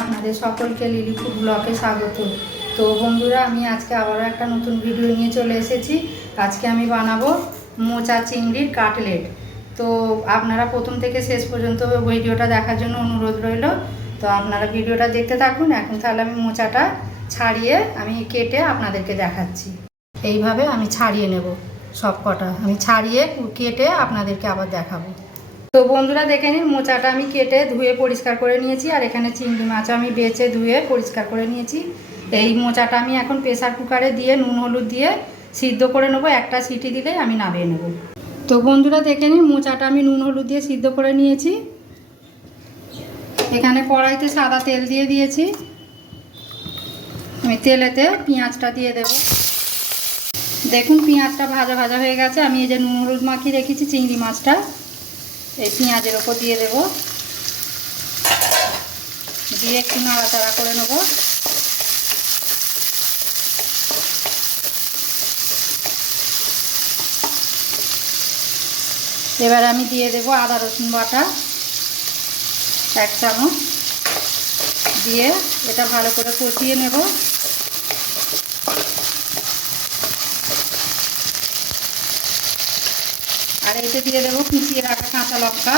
আপনাদের সকলকে lily food ব্লগে স্বাগত। তো বন্ধুরা, আমি আজকে আবারও একটা নতুন ভিডিও নিয়ে চলে এসেছি। আজকে আমি বানাবো মোচা চিংড়ির কাটলেট। তো আপনারা প্রথম থেকে শেষ পর্যন্ত ভিডিওটা দেখার জন্য অনুরোধ রইল। তো আপনারা ভিডিওটা দেখতে থাকুন। এখন তাহলে আমি মোচাটা ছাড়িয়ে আমি কেটে আপনাদেরকে দেখাচ্ছি। এইভাবে আমি ছাড়িয়ে নেব, সব কটা আমি ছাড়িয়ে কেটে আপনাদেরকে আবার দেখাবো। তো বন্ধুরা দেখে নিন, মোচাটা আমি কেটে ধুয়ে পরিষ্কার করে নিয়েছি। আর এখানে চিংড়ি মাছ আমি বেছে ধুয়ে পরিষ্কার করে নিয়েছি। এই মোচাটা আমি এখন প্রেসার কুকারে দিয়ে নুন হলুদ দিয়ে সিদ্ধ করে নেবো। একটা সিটি দিলেই আমি নামিয়ে নেব। তো বন্ধুরা দেখে নিন, মোচাটা আমি নুন হলুদ দিয়ে সিদ্ধ করে নিয়েছি। এখানে কড়াইতে সাদা তেল দিয়ে দিয়েছি। আমি তেলেতে পেঁয়াজটা দিয়ে দেব। দেখুন পেঁয়াজটা ভাজা ভাজা হয়ে গেছে। আমি এই যে নুন হলুদ মাখিয়ে রেখেছি চিংড়ি মাছটা এই পেঁয়াজের ওপর দিয়ে দেব। দিয়ে একটু নাড়াচাড়া করে নেব। এবার আমি দিয়ে দেব আদা রসুন বাটা 1 চামচ, দিয়ে এটা ভালো করে কষিয়ে নেব। আর এতে দিয়ে দেবো কুচিয়ে রাখা কাঁচা লঙ্কা।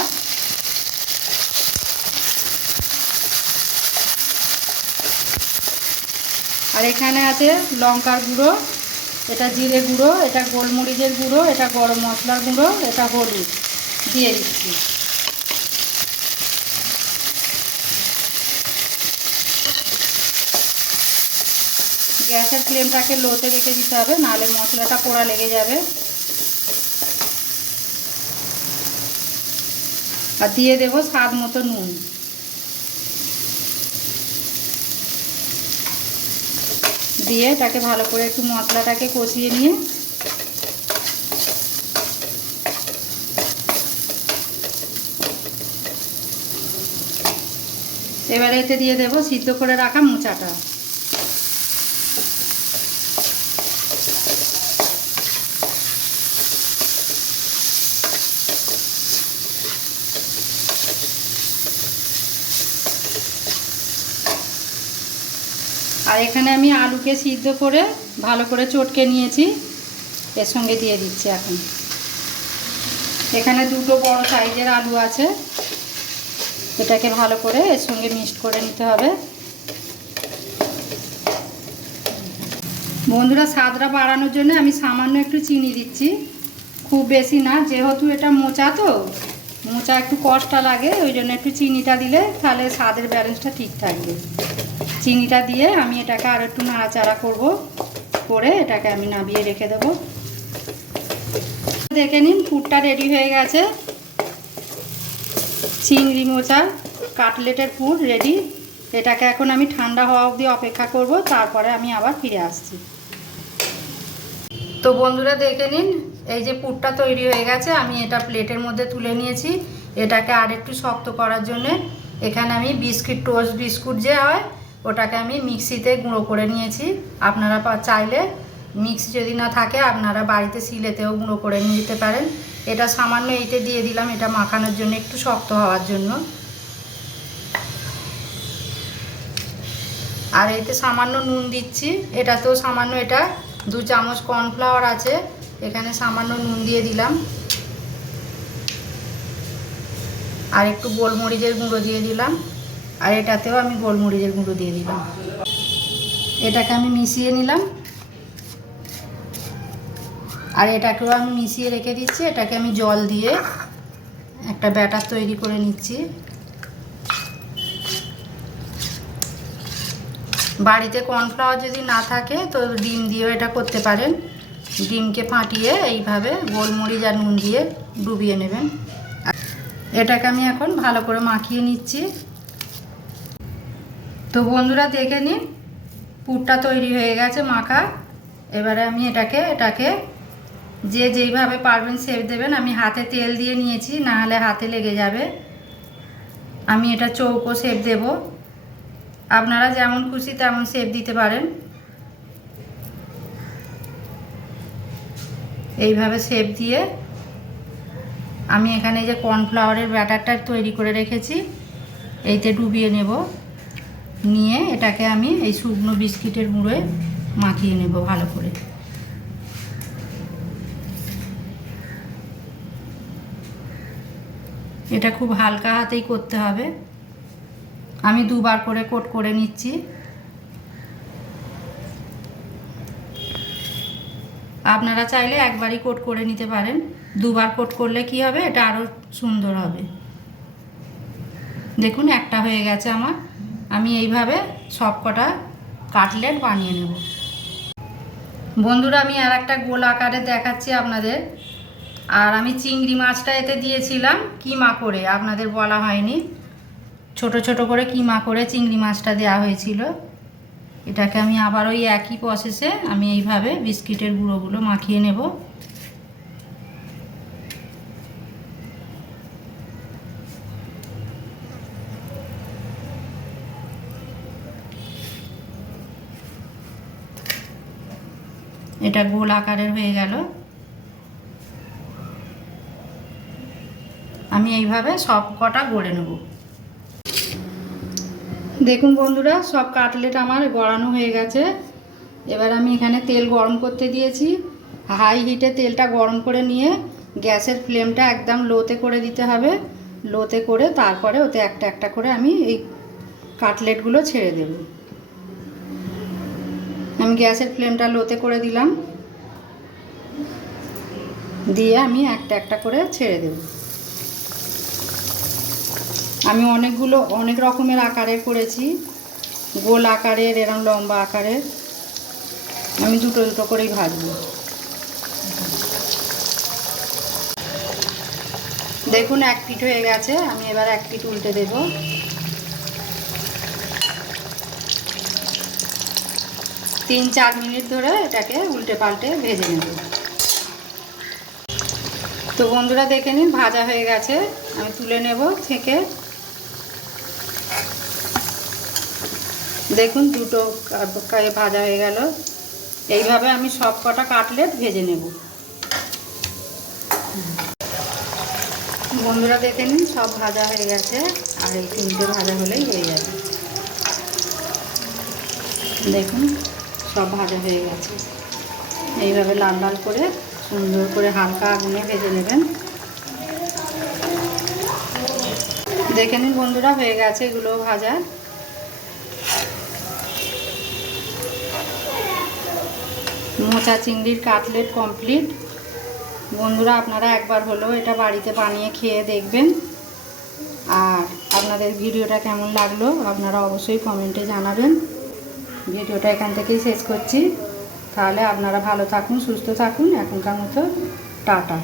আর এখানে আছে লঙ্কার গুঁড়ো, এটা জিরে গুঁড়ো, এটা গোলমরিচের গুঁড়ো, এটা গরম মশলার গুঁড়ো, এটা হলুদ দিয়ে দিচ্ছি। গ্যাসের ফ্লেমটাকে লোতে রেখে দিতে হবে, নাহলে মশলাটা পোড়া লেগে যাবে। আর দিয়ে দেব স্বাদ মতো নুন। দিয়ে এটাকে ভালো করে একটু মশলাটাকে কষিয়ে নিয়ে এবারে এতে দিয়ে দেব সিদ্ধ করে রাখা মোচাটা। আর এখানে আমি আলুকে সিদ্ধ করে ভালো করে চটকে নিয়েছি, এর সঙ্গে দিয়ে দিচ্ছি। এখন এখানে দুটো বড় সাইজের আলু আছে, এটাকে ভালো করে এর সঙ্গে মিক্সড করে নিতে হবে। বন্ধুরা, স্বাদটা বাড়ানোর জন্য আমি সামান্য একটু চিনি দিচ্ছি, খুব বেশি না, যেহেতু এটা মোচা, তো মোচা একটু কষ্টা লাগে, ওই জন্য একটু চিনিটা দিলে তাহলে স্বাদের ব্যালেন্সটা ঠিক থাকবে। চিনিটা দিয়ে আমি এটাকে আর একটু নাড়াচাড়া করব, করে এটাকে আমি নামিয়ে রেখে দেব। দেখে নিন, পুরটা রেডি হয়ে গেছে। চিংড়ি মোচা কাটলেটের পুর রেডি। এটাকে এখন আমি ঠান্ডা হওয়া অবধি অপেক্ষা করব, তারপরে আমি আবার ফিরে আসছি। তো বন্ধুরা দেখে নিন, এই যে পুরটা তৈরি হয়ে গেছে। আমি এটা প্লেটের মধ্যে তুলে নিয়েছি। এটাকে আর একটু শক্ত করার জন্যে এখানে আমি টোস্ট বিস্কুট যে হয় ওটাকে আমি মিক্সিতে গুঁড়ো করে নিয়েছি। আপনারা চাইলে মিক্সি যদি না থাকে আপনারা বাড়িতে শিলেতেও গুঁড়ো করে নিয়ে যেতে পারেন। এটা সামান্য এইতে দিয়ে দিলাম, এটা মাখানোর জন্য, একটু শক্ত হওয়ার জন্য। আর এতে সামান্য নুন দিচ্ছি। এটাতেও সামান্য, এটা 2 চামচ কর্নফ্লাওয়ার আছে, এখানে সামান্য নুন দিয়ে দিলাম। আর একটু গোলমরিচের গুঁড়ো দিয়ে দিলাম। আর এটাতেও আমি গোলমরিচের গুঁড়ো দিয়ে দিলাম। এটাকে আমি মিশিয়ে নিলাম। আর এটাকেও আমি মিশিয়ে রেখে দিচ্ছি। এটাকে আমি জল দিয়ে একটা ব্যাটার তৈরি করে নিচ্ছি। বাড়িতে কর্নফ্লাওয়ার যদি না থাকে তো ডিম দিয়েও এটা করতে পারেন। ডিমকে ফাটিয়ে এইভাবে গোলমরিচ আর নুন দিয়ে ডুবিয়ে নেবেন। এটাকে আমি এখন ভালো করে মাখিয়ে নিচ্ছি। তো বন্ধুরা দেখে নিন, পুরটা তৈরি হয়ে গেছে মাখা। এবারে আমি এটাকে যে যেইভাবে পারবেন শেপ দেবেন। আমি হাতে তেল দিয়ে নিয়েছি, না হলে হাতে লেগে যাবে। আমি এটা চৌকো শেপ দেব, আপনারা যেমন খুশি তেমন শেপ দিতে পারেন। এইভাবে শেপ দিয়ে আমি এখানে যে কর্নফ্লাওয়ারের ব্যাটারটা তৈরি করে রেখেছি এইতে ডুবিয়ে নেব। নিয়ে এটাকে আমি এই শুকনো বিস্কিটের গুঁড়োয় মাখিয়ে নেব ভালো করে। এটা খুব হালকা হাতেই করতে হবে। আমি দুবার করে কোট করে নিচ্ছি। আপনারা চাইলে একবারই কোট করে নিতে পারেন, দুবার কোট করলে কি হবে, এটা আরও সুন্দর হবে। দেখুন একটা হয়ে গেছে আমার। আমি এইভাবে সব কটা কাটলেট বানিয়ে নেব। বন্ধুরা, আমি আর একটা গোল আকারে দেখাচ্ছি আপনাদের। আর আমি চিংড়ি মাছটা এতে দিয়েছিলাম কিমা করে, আপনাদের বলা হয়নি, ছোট ছোট করে কিমা করে চিংড়ি মাছটা দেওয়া হয়েছিল। এটাকে আমি আবার ওই একই প্রসেসে আমি এইভাবে বিস্কিটের গুঁড়োগুলো মাখিয়ে নেব। এটা গোল আকারের হয়ে গেল। আমি এইভাবে সব কটা গড়ে নেব। দেখুন বন্ধুরা, সব কাটলেট আমার গড়ানো হয়ে গেছে। এবার আমি এখানে তেল গরম করতে দিয়েছি। হাই হিটে তেলটা গরম করে নিয়ে গ্যাসের ফ্লেমটা একদম লোতে করে দিতে হবে। লোতে করে তারপরে ওতে একটা একটা করে আমি এই কাটলেটগুলো ছেড়ে দেব। আমি গ্যাসের ফ্লেমটা লোতে করে দিলাম, দিয়ে আমি একটা একটা করে ছেড়ে দেব। আমি অনেক রকমের আকারের করেছি, গোল আকারের, এরকম লম্বা আকারের। আমি দুটো দুটো করেই ভাজবো। দেখুন এক পিঠ হয়ে গেছে, আমি এবার এক পিঠ উল্টে দেব। তিন চার মিনিট ধরে এটাকে উল্টে পাল্টে ভেজে নেব। তো বন্ধুরা দেখে নিন, ভাজা হয়ে গেছে। আমি তুলে নেব ছেঁকে। দেখুন দুটো ভাজা হয়ে গেল। এইভাবে আমি সব কটা কাটলেট ভেজে নেব। বন্ধুরা দেখে নিন, সব ভাজা হয়ে গেছে। আর এই তিনটে ভাজা হলেই হয়ে যাবে। দেখুন সব ভাজা হয়ে গেছে। এইভাবে লাল লাল করে সুন্দর করে হালকা আগুনে ভেজে নেবেন। দেখে নিন বন্ধুরা, হয়ে গেছে এগুলো ভাজা। মোচা চিংড়ির কাটলেট কমপ্লিট। বন্ধুরা, আপনারা একবার হলেও এটা বাড়িতে বানিয়ে খেয়ে দেখবেন। আর আপনাদের ভিডিওটা কেমন লাগলো আপনারা অবশ্যই কমেন্টে জানাবেন। ভিডিওটা এখান থেকেই শেষ করছি। তাহলে আপনারা ভালো থাকুন, সুস্থ থাকুন। এখনকার মতো টাটা।